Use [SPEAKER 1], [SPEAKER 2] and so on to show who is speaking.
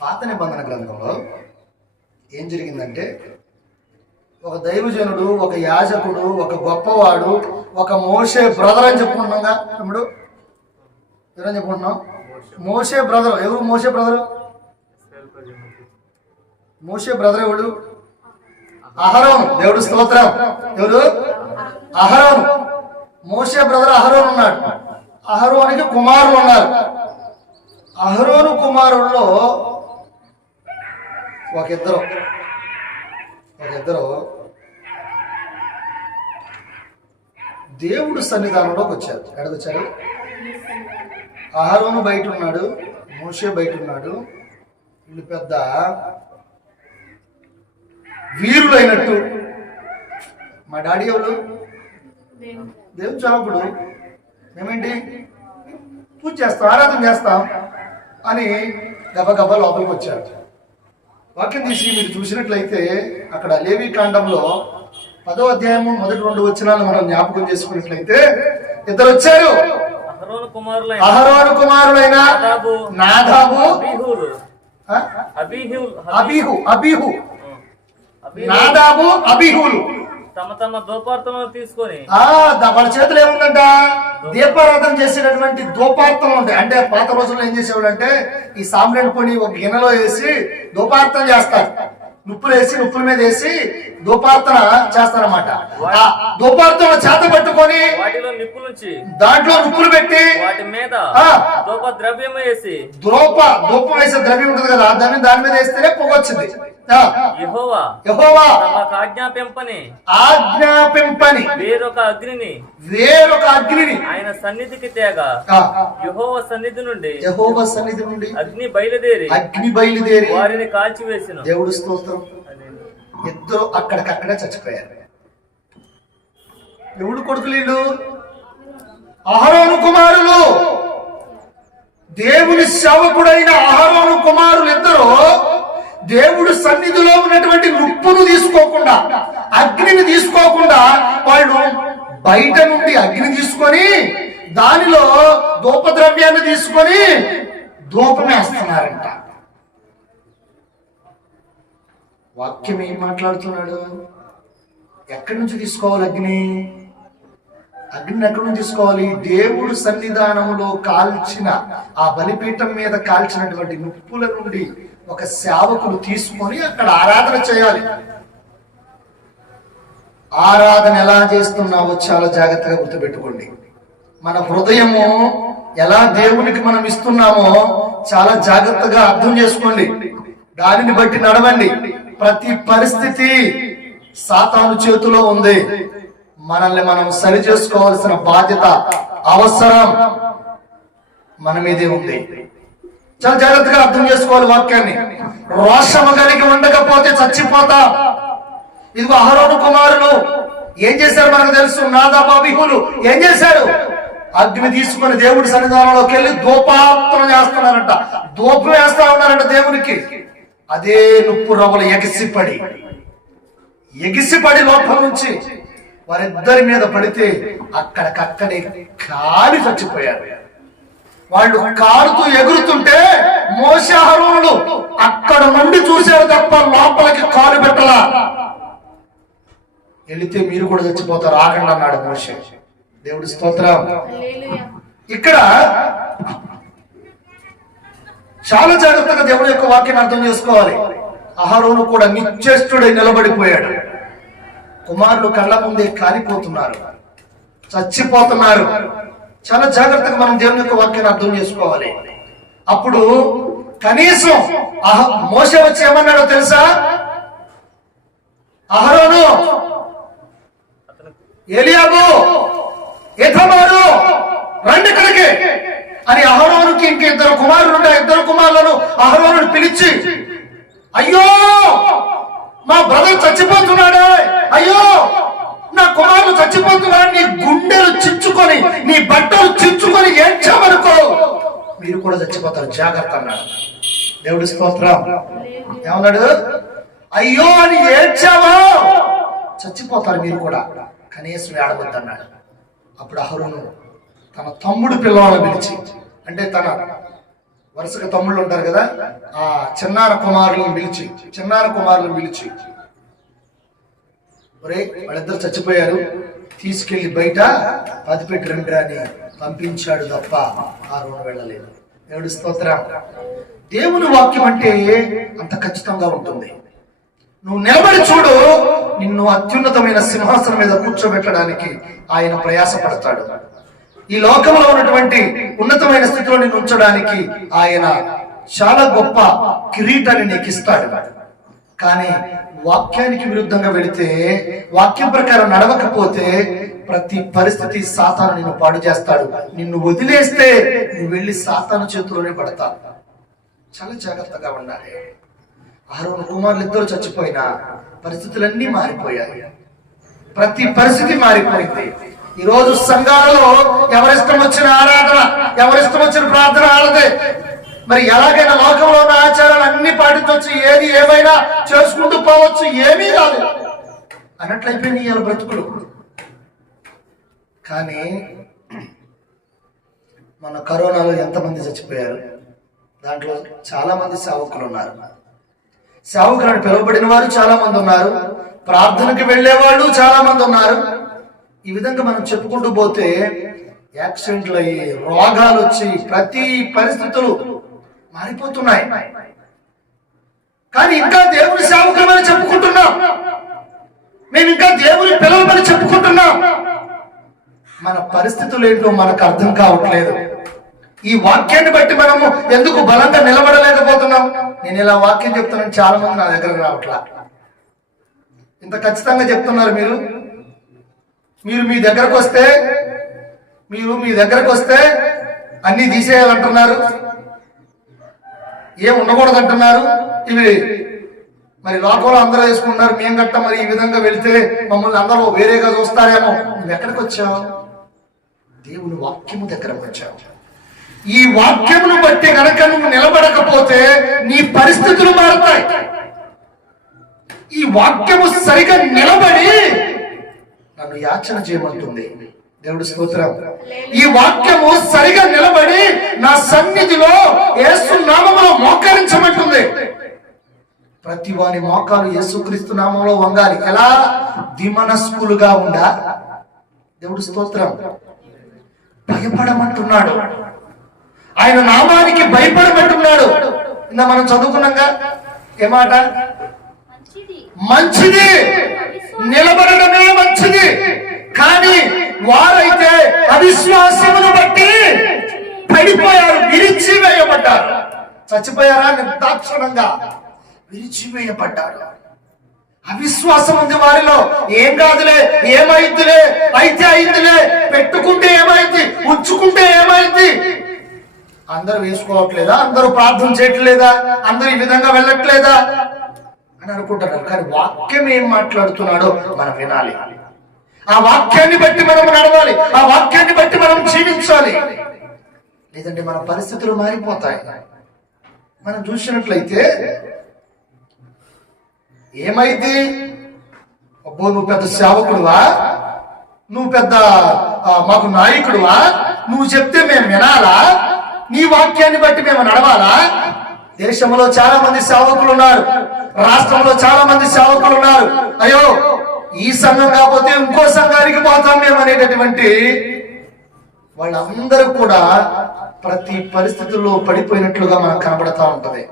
[SPEAKER 1] పాత నిబంధన గ్రంథంలో ఏం జరిగిందంటే ఒక దైవజనుడు ఒక యాజకుడు ఒక గొప్పవాడు ఒక మోసే బ్రదర్ అని చెప్పుకుంటున్నాగా తమ్ముడు? ఎవరని చెప్పుకుంటున్నాం? మోసే బ్రదర్. ఎవరు మోసే బ్రదర్? మోసే బ్రదర్ ఎవడు? అహరోన్. దేవుడు స్తోత్రం. ఎవరు? అహరోను. మోసే బ్రదర్ అహరోన్ ఉన్నాడు. అహరోనికి కుమారులు ఉన్నారు. అహరోను కుమారుల్లో ఒక ఇద్దరు ఒక ఇద్దరు దేవుడు సన్నిధానంలోకి వచ్చారు. ఎక్కడికొచ్చారు ఆహారం బయట ఉన్నాడు మోషే బయట ఉన్నాడు వీళ్ళు పెద్ద వీరులైనట్టు. మా డాడీ ఎవరు? దేవుడు చావుడు మేమేంటి? పూజ చేస్తాం ఆరాధన చేస్తాం అని గబగబా లోపలికి వచ్చారు. వాక్యం తీసి మీరు చూసినట్లయితే అక్కడ లేవి కాండంలో పదో అధ్యాయము మొదటి రెండు వచనాలను మనం జ్ఞాపకం చేసుకున్నట్లయితే ఇద్దరు వచ్చారు.
[SPEAKER 2] అహరోను కుమారులైన నాదాబు,
[SPEAKER 1] అబీహు అబీహు నాదాబు అబీహులు.
[SPEAKER 2] తమ తమ దోపార్తములు తీసుకొని
[SPEAKER 1] ఆ వాళ్ళ చేతిలో ఏముందంట? దీపారాధన చేసేటటువంటి దూపార్తం ఉంటాయి అంటే పాత రోజుల్లో ఏం చేసేవాడు అంటే ఈ సాంబ్రాణి పొడి ఒక గిన్నెలో వేసి దూపార్తం చేస్తారు. నుప్పులు వేసి నుప్పుల మీద వేసి దూపార్తన చేస్తారన్నమాట. ఆ దూపార్తన చేత పట్టుకొని దాంట్లో నుప్పులు పెట్టి
[SPEAKER 2] ద్రవ్యము వేసి
[SPEAKER 1] ద్రోప దూపం వేసే ద్రవ్యం ఉంటుంది కదా దాన్ని దాని మీద వేస్తేనే పొగ వచ్చింది. ఆ,
[SPEAKER 2] యెహోవా
[SPEAKER 1] యెహోవా.
[SPEAKER 2] తమకు ఆజ్ఞాపింపని
[SPEAKER 1] ఆజ్ఞాపింపని.
[SPEAKER 2] వేరొక అగ్నిని
[SPEAKER 1] వేరొక అగ్నిని.
[SPEAKER 2] ఆయన సన్నిధికి తేగా యెహోవా సన్నిధి నుండి
[SPEAKER 1] యెహోవా సన్నిధి నుండి
[SPEAKER 2] అగ్ని బయలుదేరి
[SPEAKER 1] అగ్ని బయలుదేరి
[SPEAKER 2] వారిని కాల్చివేసిన.
[SPEAKER 1] దేవుడు స్తోత్రం. ఇద్దరు అక్కడికక్కడే చచ్చిపోయారు. ఎవడు కొడుకులు వీళ్ళు అహరోను కుమారులు. దేవుని సేవకుడైన అహరోను దేవుడు సన్నిధిలో ఉన్నటువంటి ముప్పును తీసుకోకుండా అగ్నిని తీసుకోకుండా వాళ్ళు బయట నుండి అగ్ని తీసుకొని దానిలో ధూపద్రవ్యాన్ని తీసుకొని ధూపం వేస్తున్నారంట. వాక్యం ఏం మాట్లాడుతున్నాడు? ఎక్కడి నుంచి తీసుకోవాలి అగ్ని? అగ్నిని ఎక్కడి నుంచి తీసుకోవాలి? దేవుడు సన్నిధానంలో కాల్చిన ఆ బలిపీఠం మీద కాల్చినటువంటి నిప్పుల నుండి ఒక సేవకుడు తీసుకొని అక్కడ ఆరాధన చేయాలి. ఆరాధన ఎలా చేస్తున్నావో చాలా జాగ్రత్తగా గుర్తుపెట్టుకోండి. మన హృదయము ఎలా దేవునికి మనం ఇస్తున్నామో చాలా జాగ్రత్తగా అర్థం చేసుకోండి. దానిని బట్టి నడవండి. ప్రతి పరిస్థితి సాతాను చేతిలో ఉంది. మనల్ని మనం సరి చేసుకోవాల్సిన బాధ్యత అవసరం మన మీదే ఉంది. చాలా జాగ్రత్తగా అర్థం చేసుకోవాలి వాక్యాన్ని. రోషము కలిగి ఉండకపోతే చచ్చిపోతా. ఇదిగో అహరోను కుమారులు ఏం చేశారు మనకు తెలుసు? నాదాబాబిహులు ఏం చేశారు? అగ్ని తీసుకుని దేవుడి సన్నిధానంలోకి వెళ్ళి ధూపాత్రం చేస్తున్నారంట ధూపం వేస్తా ఉన్నారంట దేవునికి. అదే నుప్పు రవ్వలు ఎగిసిపడి. ఎగిసిపడి లోపల నుంచి వారిద్దరి మీద పడితే అక్కడికక్కడే కాలి చచ్చిపోయారు. వాళ్ళు కారుతూ ఎగురుతుంటే మోసాహరులు అక్కడ నుండి చూశారు తప్ప లోపలికి కాలు పెట్టలా. వెళితే మీరు కూడా చచ్చిపోతారు ఆగండి అన్నాడు మోషే. దేవుడి స్తోత్రం. ఇక్కడ చాలా జాగ్రత్తగా దేవుడి యొక్క వాక్యాన్ని అర్థం చేసుకోవాలి. అహరోను కూడా నిశ్చేష్టుడై నిలబడిపోయాడు. కుమారులు కళ్ళ ముందే కాలిపోతున్నారు. చచ్చిపోతున్నారు. చాలా జాగ్రత్తగా మనం దేవుని యొక్క వాక్యాన్ని అర్థం చేసుకోవాలి. అప్పుడు కనీసం అహ మోసే వచ్చి ఏమన్నాడో తెలుసా? అహరోను ఏలియాబు ఎథమారు రండి ఇక్కడికి. అని అహరోనుకి ఇంక ఇద్దరు కుమారులు ఉండే ఇద్దరు కుమారులను అహరోను పిలిచి అయ్యో మా బ్రదర్ చచ్చిపోతున్నాడే. అయ్యో నా కుమారులు చచ్చిపోతున్నాడు నీ గుండెలు చించుకొని నీ బట్టలు చించుకొని ఏడ్చామనుకో మీరు కూడా చచ్చిపోతారు. జాగ్రత్త అన్నాడు. దేవుడి స్తోత్రం. ఏమన్నాడు? అయ్యో అని ఏడ్చావా? చచ్చిపోతారు మీరు కూడా. కనీసం ఏడవద్దన్నాడు. అప్పుడు అహరును తన తమ్ముడు పిల్లవాళ్ళని పిలిచి అంటే తన వరుసగా తమ్ముళ్ళు ఉంటారు కదా ఆ చిన్నార కుమారులను పిలిచి చిన్నార కుమారులను పిలిచి ఒరే వాళ్ళిద్దరు చచ్చిపోయారు. తీసుకెళ్ళి బయట పదిపెట్టి రండి అని పంపించాడు తప్ప ఆ రోజు వెళ్ళలేదు. దేవుడి స్తోత్ర. దేవుని వాక్యం అంటే అంత ఖచ్చితంగా ఉంటుంది. నువ్వు నిలబడి చూడు నిన్ను అత్యున్నతమైన సింహాసనం మీద కూర్చోబెట్టడానికి ఆయన ప్రయాసపడతాడు. ఈ లోకంలో ఉన్నటువంటి ఉన్నతమైన స్థితిలో నిన్ను ఉంచడానికి ఆయన చాలా గొప్ప కిరీటాన్ని నీకు ఇస్తాడు. కానీ వాక్యానికి విరుద్ధంగా వెళితే వాక్యం ప్రకారం నడవకపోతే ప్రతి పరిస్థితి సాతాను నిన్ను పాడు చేస్తాడు. నిన్ను వదిలేస్తే నువ్వు వెళ్ళి సాతాను చేతిలోనే పడతావు. చాలా జాగ్రత్తగా ఉండాలి. ఆరోగ్య కుమారులు ఇద్దరు చచ్చిపోయినా పరిస్థితులన్నీ మారిపోయాయి. ప్రతి పరిస్థితి మారిపోయింది. ఈ రోజు సంఘాలలో ఎవరిష్టం వచ్చిన ఆరాధన ఎవరిష్టం వచ్చిన ప్రార్థన ఆడదే. మరి ఎలాగైనా లోకంలో ఉన్న ఆచారాలు అన్ని పాటించవచ్చు ఏది ఏమైనా చేసుకుంటూ పోవచ్చు ఏమీ కాదు. అన్నట్లయిపోయింది ఇవాళ బ్రతుకులు. కానీ మన కరోనాలో ఎంతమంది చచ్చిపోయారు? దాంట్లో చాలా మంది సేవకులు ఉన్నారు సేవకులను పిలువబడిన వారు చాలా మంది ఉన్నారు. ప్రార్థనకి వెళ్ళే వాళ్ళు చాలా మంది ఉన్నారు. ఈ విధంగా మనం చెప్పుకుంటూ పోతే యాక్సిడెంట్లు అయ్యి రోగాలు వచ్చి ప్రతి పరిస్థితులు మారిపోతున్నాయి. కానీ ఇంకా దేవుని సేవకులమని చెప్పుకుంటున్నాం. మేము ఇంకా దేవుని పిలవమని చెప్పుకుంటున్నాం. మన పరిస్థితులు ఏంటో మనకు అర్థం కావట్లేదు. ఈ వాక్యాన్ని బట్టి మనము ఎందుకు బలంగా నిలబడలేకపోతున్నాం? నేను ఇలా వాక్యం చెప్తున్నాను చాలా మంది నా దగ్గర రావట్లా. ఇంత ఖచ్చితంగా చెప్తున్నారు మీరు. మీరు మీ దగ్గరకు వస్తే మీరు మీ దగ్గరకు వస్తే అన్ని తీసేయాలంటున్నారు. ఏం ఉండకూడదు అంటున్నారు ఇవి మరి లోకంలో అందరూ వేసుకుంటున్నారు మేము గట్ట మరి ఈ విధంగా వెళితే మమ్మల్ని అందరూ వేరేగా చూస్తారేమో. నువ్వు ఎక్కడికి వచ్చావు? దేవుని వాక్యము దగ్గరకు వచ్చావు. ఈ వాక్యమును బట్టి గనక నువ్వు నిలబడకపోతే నీ పరిస్థితులు మారుతాయి. ఈ వాక్యము సరిగా నిలబడి నన్ను యాచన చేయమంటుంది. దేవుడు స్తోత్రం. ఈ వాక్యము సరిగా నిలబడి నా సన్నిధిలో యేసు నామములో మోకరించమంటుంది ప్రతి వాని మోకాలు యేసుక్రీస్తు నామంలో వంగాలి. ఎలా? దిమనస్కులుగా ఉండా? దేవుడు స్తోత్రం. భయపడమంటున్నాడు. ఆయన నామానికి భయపడమంటున్నాడు. ఇందా మనం చదువుకున్నాగా? ఏమాట
[SPEAKER 3] మంచిది.
[SPEAKER 1] నిలబడడమే మంచిది. కానీ వారు అవిశ్వాసమును బట్టి పడిపోయారు విరిచివేయబడ్డారు. చచ్చిపోయారా? నిర్దాక్షణంగా విరిచివేయబడ్డారు. అవిశ్వాసం ఉంది వారిలో. ఏం కాదులే ఏమైందిలే అయితే అయిందిలే పెట్టుకుంటే ఏమైంది ఉంచుకుంటే ఏమైంది? అందరూ వేసుకోవట్లేదా? అందరూ ప్రార్థన చేయట్లేదా? అందరూ ఈ విధంగా వెళ్ళట్లేదా? అని అనుకుంటున్నారు కానీ వాక్యం ఏం మాట్లాడుతున్నాడో మనం వినాలి. ఆ వాక్యాన్ని బట్టి మనం నడవాలి. ఆ వాక్యాన్ని బట్టి మనం జీవించాలి. లేదంటే మన పరిస్థితులు మారిపోతాయి. మనం చూసినట్లయితే ఏమైంది? అబ్బో నువ్వు పెద్ద సేవకుడువా? నువ్వు పెద్ద మాకు నాయకుడువా? నువ్వు చెప్తే మేము వినాలా? నీ వాక్యాన్ని బట్టి మేము నడవాలా? దేశంలో చాలా మంది సేవకులు ఉన్నారు రాష్ట్రంలో చాలా మంది సేవకులు ఉన్నారు అయ్యో ఈ సంఘం కాకపోతే ఇంకో సంఘానికి పోతాం మేము అనేటటువంటి వాళ్ళందరూ కూడా ప్రతి పరిస్థితుల్లో పడిపోయినట్లుగా మనకు కనబడతా ఉంటది.